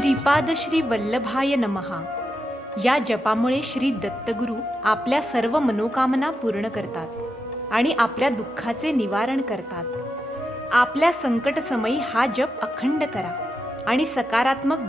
श्रीपाद श्री वल्लभाय नमहा या जपामुळे श्री दत्तगुरु आपल्या सर्व मनोकामना पूर्ण करतात आणि आपल्या दुःखाचे निवारण करतात। आपल्या संकट समयी हा जप अखंड करा आणि सकारात्मक